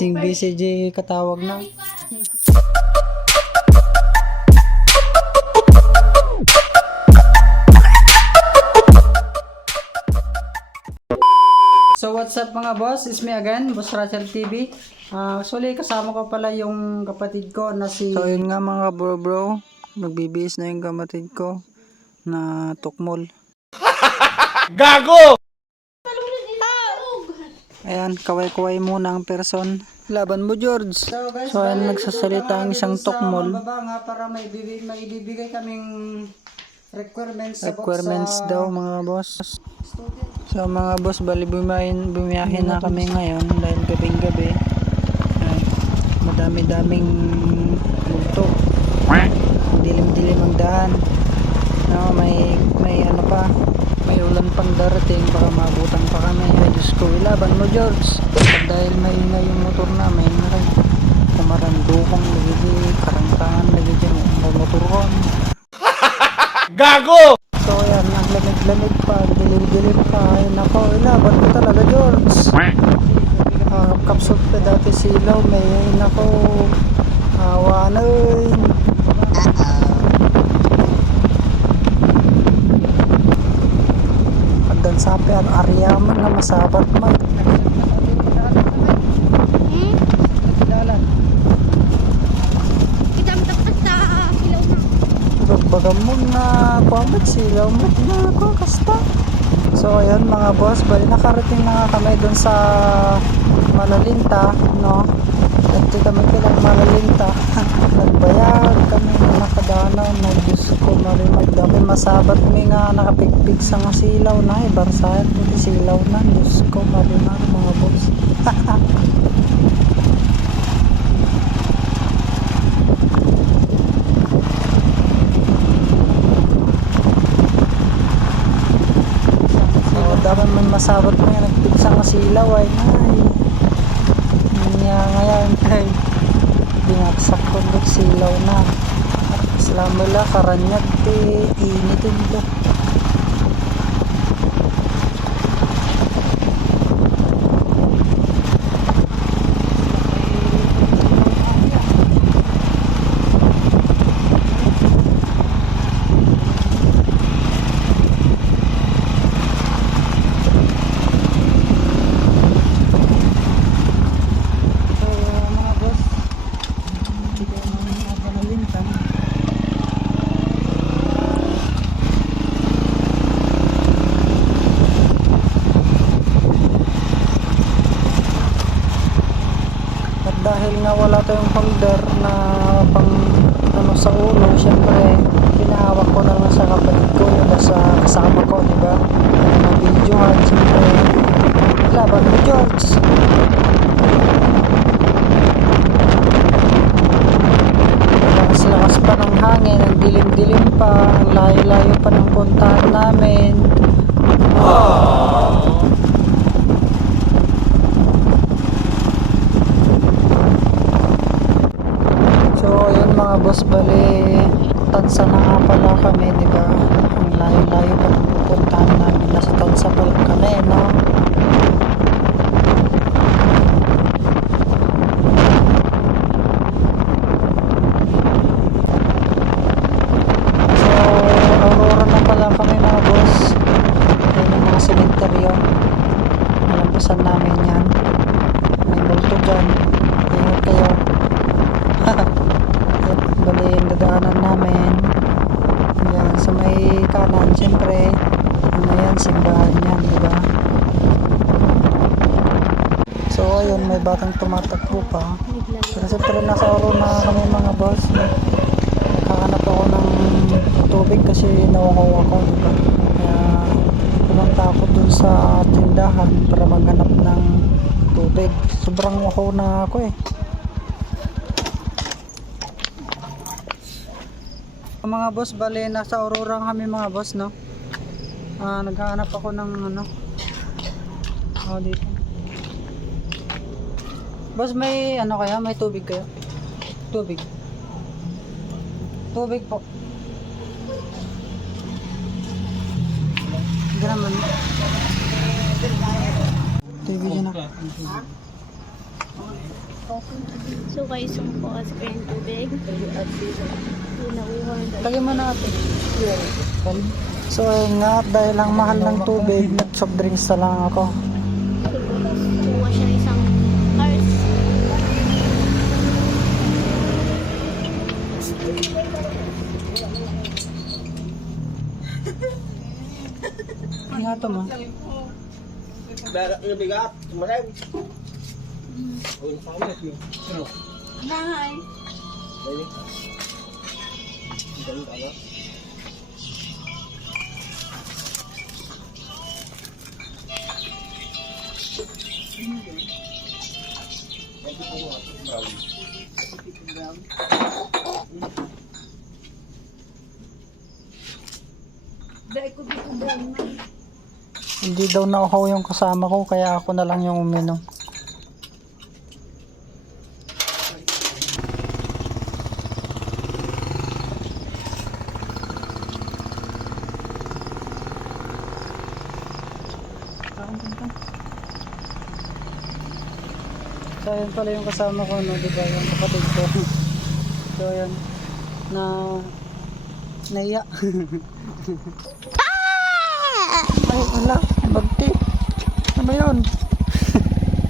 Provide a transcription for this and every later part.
Busy katawag na. So what's up mga boss, it's me again, Boss Rachel TV. Actually kasama ko pala yung kapatid ko na si... So yun nga mga bro, nagbibihis na yung kapatid ko na tukmol. Gago! Ayan, kaway-kaway muna ang person. Laban mo George. So guys, ayan nagsasalita ang isang tukmol. Nga para may ibibigay kaming requirements daw mga boss. So mga boss, bali bumiyahin na kami ngayon dahil gabing-gabi. Madami-daming multo. Dilim-dilim ang daan. No, may ano pa, may ulan pang darating, baka mabutan pa kami. Ay Diyos ko, ilaban mo George. Dahil may ingay yung motor namin, kumarandukong lagi, karangkangan lagi dyan ang motor ko. Gago! So ayan, ang lamig-lamig pa, dilim-dilim pa. Ay nako, ilaban ko talaga George. Kapsot pa dati silaw, may nako, hawanin. Pagdan sapi ang aryaman na masabat man. Bagam mo na kuamat silaw mo na ako kasta. So ayun mga boss, bali nakarating na nga kami dun sa Malalinta, no? Dito kami kilang Malalinta. Nagbayag kami na nakadanaw na Diyos ko marimag dami masabat mi nga nakapigpig sa nga silaw na barsayan puti silaw na Diyos ko marimag mga boss. Dapat man masabot mo yan nagpigsa nga silaw ay ngayon ay binaksak ko silaw na slamula karanyag initin ko. Dahil nga wala tayong holder na pang ano sa ulo, syempre pinahawak ko na lang sa kapatid ko yung sa kasama ko, diba? Na videohan, syempre laban mo George. Lakas-lakas pa ng hangin, ang dilim-dilim pa, ang layo-layo pa ng puntahan namin. Mga boss, bali Tansa na nga pala kami, diba? Ang layo-layo pa ng pupuntahan namin, nasa Tansa pa lang kami, no? So Aurora na pala kami mga boss. Yan yung mga sementeryo, nalampasan namin yan. May multo dyan, ingat kayo. Bali yung dadaanan namin yan sa may kanan, syempre ano yan, simbahan yan, diba? So ayun, may batang tumatakbo pa, pero syempre nasa oro na kami mga boss. Nakahanap ako ng tubig kasi nawangaw ako, diba? Kaya pumunta ako dun sa tindahan para maghanap ng tubig. Sobrang wakaw na ako eh. Mga boss, bali nasa Aurora kami mga boss, no? Naghahanap ako ng ano, dito boss, may ano kaya, may tubig kayo? Tubig po. Hindi naman TV dyan ako. So kayo sumpo kasi kayo ng tubig. Lagyan mo natin. So ayun nga, dahil ang mahal ng tubig, nag-soft drinks na lang ako. Kuha siya isang cars. Nga ito mo. Darat na bigat, marami. Bye! Hindi daw nauhaw yung kasama ko, kaya ako na lang yung uminom. So yun pala yung kasama ko, no, diba, yung kapatid ko. So yun, na naiya. Ay, wala, bagti. Ano ba yun?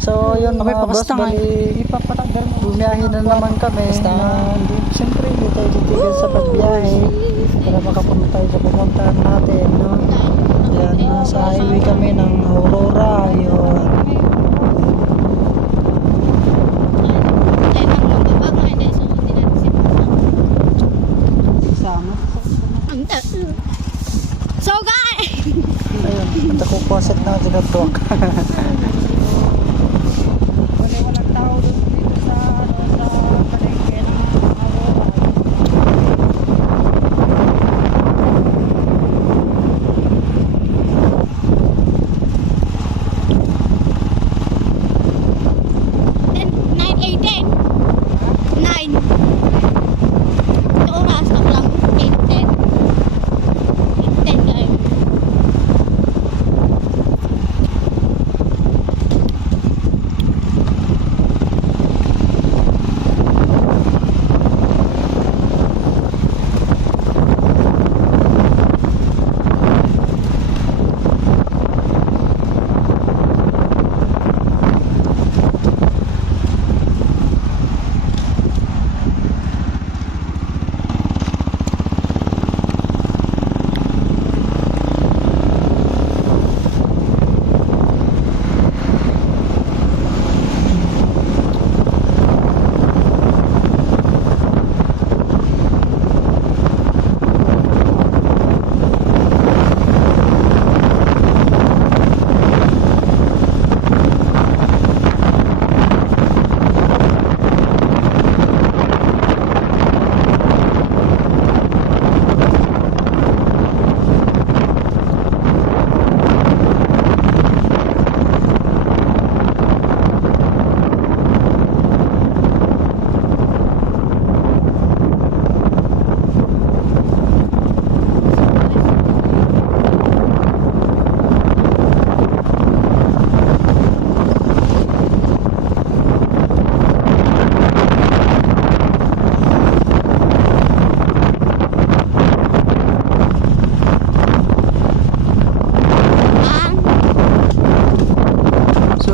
So yun mga boss, bali bumiyahe na naman kami. Siyempre hindi tayo titigil sa pagbiyahe para makapunta tayo sa pupuntahan natin, no? Yan, nasa highway kami ng Aurora. Yun. Sama. So guys! Ayun, ang kukuset na tinatwak. Walang tao dito sa palengke ng Aurora.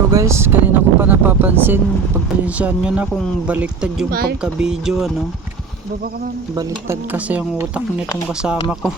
Guys, kanina ko pa napapansin, pagpensyahan nyo na kung baliktad yung pagka-video, ano. Baliktad kasi yung utak nitong kasama ko.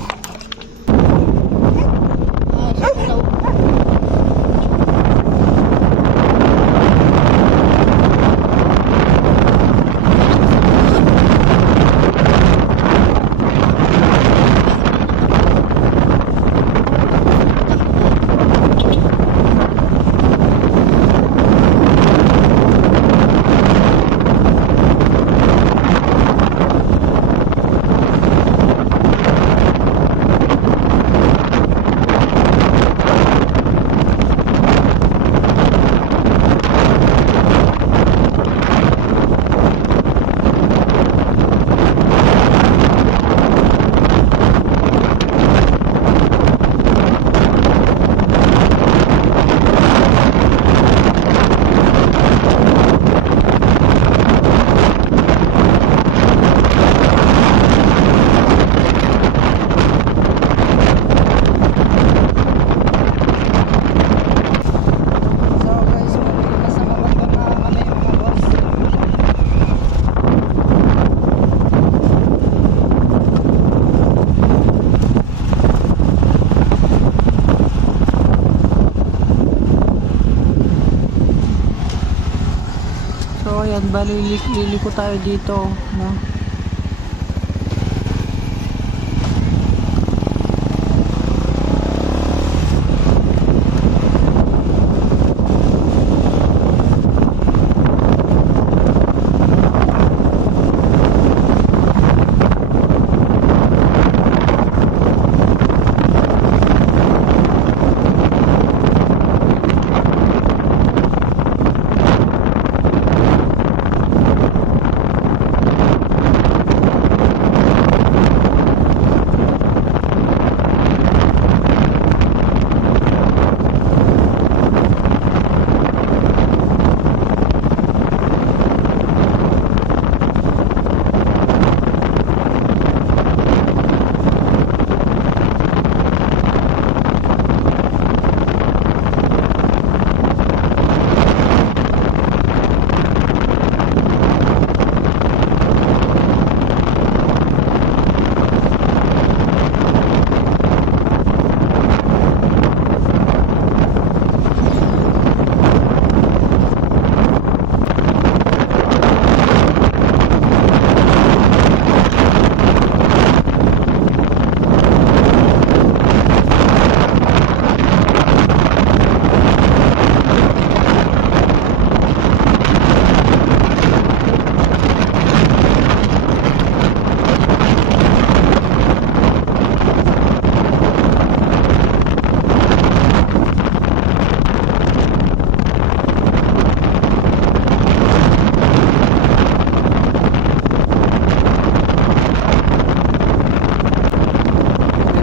So ayan, bali liliko tayo dito, no?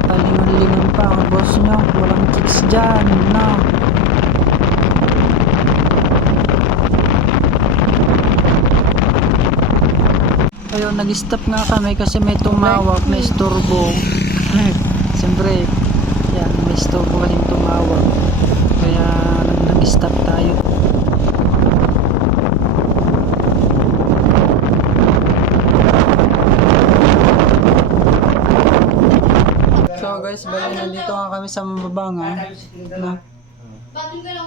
Palingon-lingon pa ang boss nyo, walang chicks dyan, no? Ayun, nag-stop nga kami kasi may tumawag na istorbo. Siyempre, yan, may istorbo kasi tumawag. Kaya nag-stop tayo. So guys, bali nandito nga kami sa Mababanga. No?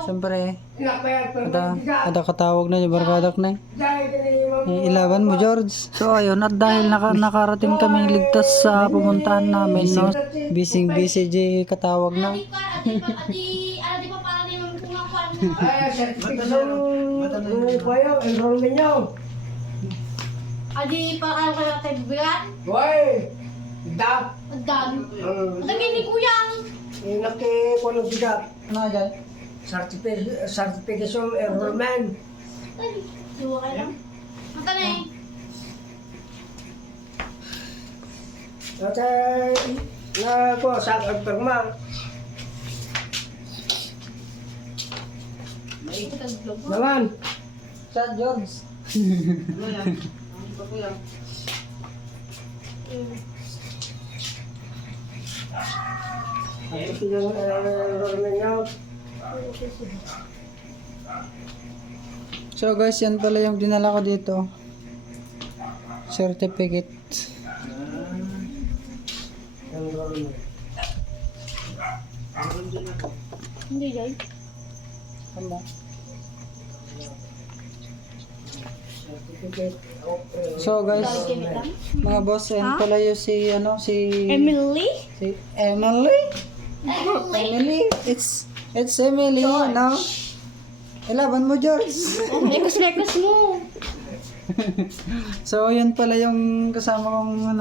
Siyempre, ada katawag na yung barkadak na ilaban mo, George. So ayun, at dahil nakarating kami ligtas sa pumuntahan namin, no? Busy katawag na. Adi pa ano kayo tayo bibigan? Hoy! Dap! Magdami. Lagi ni Kuya. Inaki ko ng bigat. Ano dyan? Certification enrollment. Ay, diwa kayo lang. Mata na eh. At na ko sa pagpagma. Naman. Sa George. Ito yung enrollment niya. So guys, yan pala yung dinala ko dito. Certificate. Enrollment. Hindi dyan. Ano? Certificate of So guys, mga boss, yan pala yung si Emily? si Emily. Emily, it's Emily, no? Ilaban mo, George. Mekos mo. So, yun pala yung kasama kong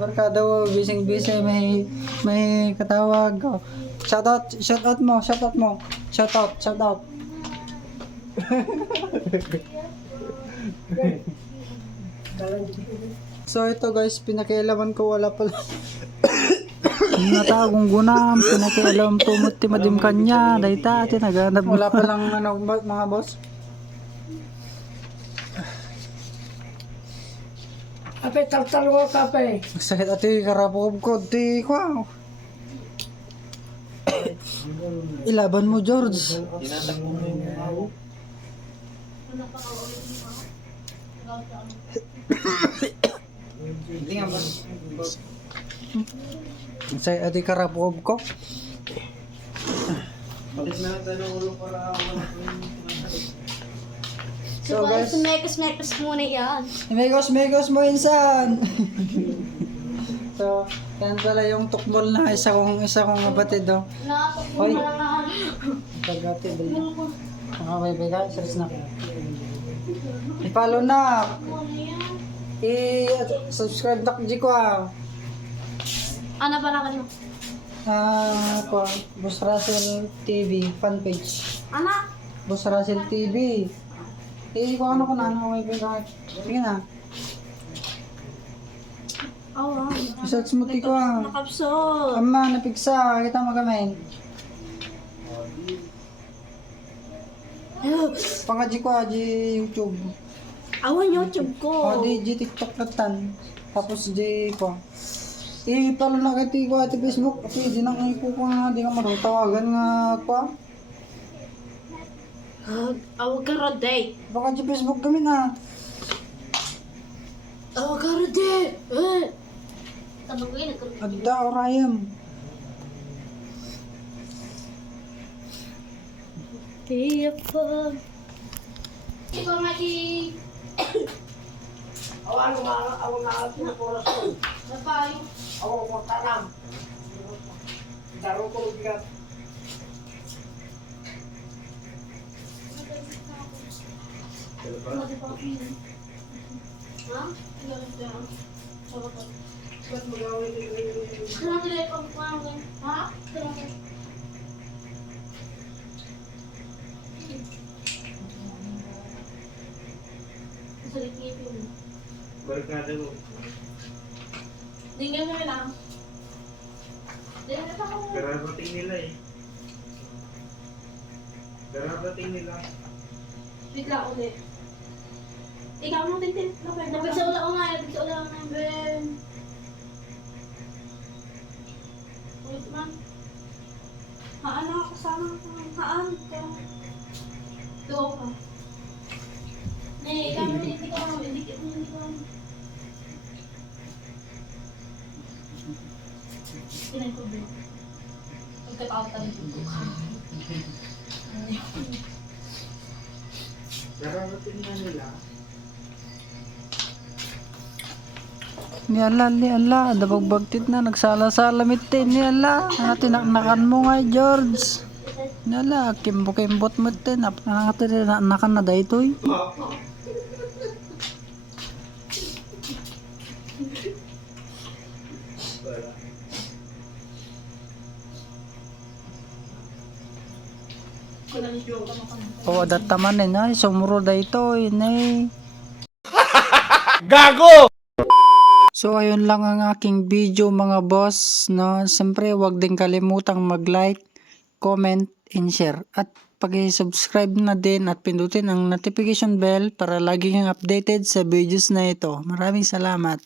barkada ko, busy, may katawag. Oh. Shout out mo. So, ito guys, pinakialaman ko, wala pala. Natagong gunam, pinakialam pumuti madim kanya, dahita, tinaganap. Wala palang mga boss. Ape, tal-tal ko kape. Sakit ati karapob ko, di ko. Ilaban mo, George. Sakit ati karapob ko. So guys, Mekos muna yan. megos mo insan. So, yan pala yung tukbol na isa kong kapatid oh. Nakapagpun Hoy. mo lang na. Pagkati ba yun? Mga bye guys, series na. I-follow na. I-subscribe na ko ah. Ano ba na mo? Boss Russell TV fan page. Anak? Boss Russell TV. Kung ano ko na, may guys. Sige na. Oo. I-search mo tiko ah. Nakapsol. Ama, napigsa. Kita mo kami. Pangaji ko di YouTube. Awan YouTube ko. Di TikTok ratan. Tapos di ko. Pala na kiti ko at Facebook. Kasi di nang ipo ko nga. Di ka marutawagan nga ko. Awag ka roday. Baka di Facebook kami na. Awag ka roday. Tabag ko yun. Adda orayam. Kaya pa. Ikaw nga Awan nga pinapuras ko. Napayo. Awan ko tanam. Daro ko bigat. Ha? Ba't magawin ito? Ha? Barkada mo. Tingnan mo lang. Tingnan mo. Kararating nila eh. Kararating nila. Wait lang ulit. Ikaw mo tintin. Dapat sa ula ko nga. Dapat sa ula ko nga. Ben. Ulit man. Haan ako kasama ko. Haan ka. Tuwa ka. Ikaw mo tintin ko. Indikit mo hindi ko. Tinan ko ba? Pagkatawag ko. Kararating na nila. Ni ala, dabagbagtit na, nagsala-sala mitin, ni ala, tinaknakan mo nga, George. Ni ala, kimbo-kimbot mo tin, nakan na daytoy. O, dataman ay, sumuro daytoy, nay. Gago! So ayun lang ang aking video mga boss, no. Siyempre wag din kalimutang mag-like, comment, and share. At pag-subscribe na din at pindutin ang notification bell para lagi kang updated sa videos na ito. Maraming salamat.